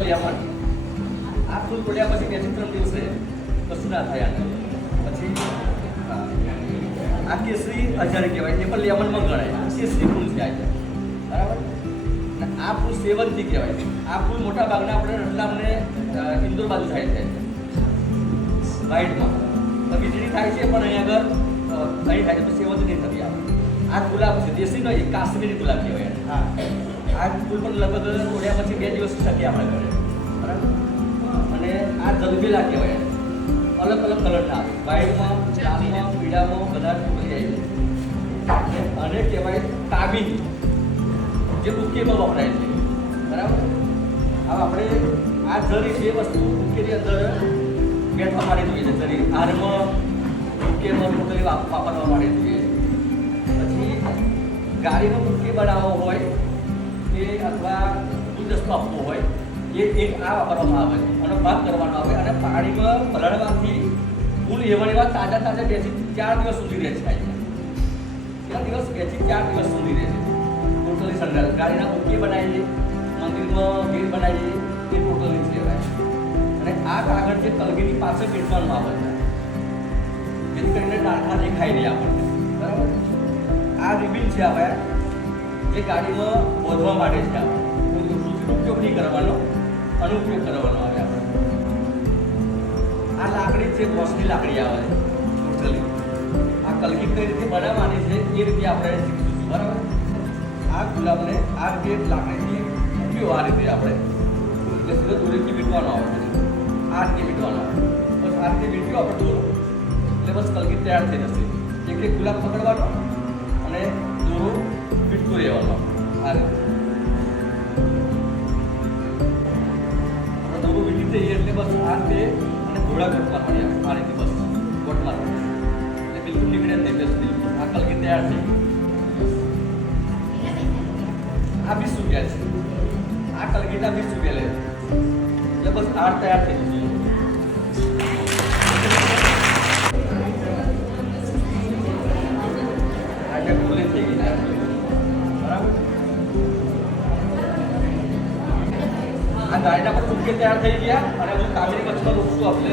આ ફૂલ પડ્યા પછી 2 થી 3 દિવસે કશું ના થાય આને. પછી આ કેસરી હજારી કહેવાય, એ પણ લેમનમાં ગણાય. કેસરી ફૂલ છે આ, બરાબર. આ ફૂલ સેવંતી કહેવાય. આ ફૂલ મોટા ભાગના આપણે રતલામને ઇન્દોર બાજુ થાય છે વાઇટમાં. વીજળી થાય છે પણ અહીં આગળ અહીં થાય છે, તો સેવંતી નહીં થતી. આ ગુલાબ છે, દેશી નહીં, કાશ્મીરી ગુલાબ કહેવાય. હા, આ ફૂલ પણ લગભગ તોડ્યા પછી 2 દિવસ થકી આપણે ઘરે, બરાબર. અને આ જલબેલા કહેવાય. અલગ અલગ કલરના આવે, વાઇટમાં, લાલમાં, પીળામાં, બધા મળી જાય. અને કહેવાય તાબીની, જે બુકેમાં વપરાય છે, બરાબર. હવે આપણે આ જરી છે વસ્તુ બુકેની અંદર બેઠવા માટે જોઈએ છે. જરી હારમાં બુકેમાં ટોટલી વાપરવા માટે જોઈએ. પછી ગાડીનો બુકે બનાવવો હોય કે અથવા ગુલદસ્તો આપવો હોય, એક આ વાપરવામાં આવે છે. આનો ભાગ કરવાનો આવે અને પાણીમાં પલાળવાથી ફૂલ એવા તાજા 2 થી 4 દિવસ સુધી રહે છે. કેટલા દિવસ? 2 થી 4 દિવસ સુધી રહે છે. ટોટલી સંગ્રહ ગાડીના બુકે બનાવીએ, મંદિરમાં ગીર બનાવીએ, એ ટોટલી કહેવાય. અને આ કાગળ જે કલગીની પાછળ બેસવાનું આવે છે, જેથી કરીને ડાળખા દેખાય નહીં આપણને, બરાબર. આ રિબિન છે આપણે, જે ગાડીમાં બોધવા માટે છે. આપણે ઉપયોગ નહીં કરવાનો, અનુપયોગ કરવાનો આવે આપણે. આ લાકડી છે, ઘોસની લાકડી આવે છે ટોટલી. આ કલગી કઈ રીતે બનાવવાની છે એ રીતે આપણે શીખીશું, બરાબર. આ ગુલાબને આ રીતે લાકડીથી મૂક્યો, આ રીતે આપણે એટલે સીધો દોરીથી વીંટવાનો આવે છે. આ રીતે વીંટવાનો આવે, બસ આ રીતે વીંટ્યો આપણે દોરો એટલે બસ કલગી તૈયાર થઈ જશે. એક ગુલાબ પકડવાનો અને દોરો વીંટતો રહેવાનો આ રીતે. દોરો વીંટી જઈએ એટલે બસ આ રીતે અને ઘોડા ગોટમાં મળ્યા આ રીતે, બસ ગોટમાં એટલે બિલકુલ નીકળે નહીં. બસ બિલકુલ આ કલગી તૈયાર થઈ ગઈ. આ 20 રૂપિયા છે. આ કલગીના 20 રૂપિયા લે એટલે બસ આ તૈયાર થઈ ગયું. આજે ખુલ્લી થઈ ગઈ, બરાબર. આ ગાડીના પણ ટૂંકે તૈયાર થઈ ગયા અને હું કાગળી કચ્છમાં રોકશું આપણે.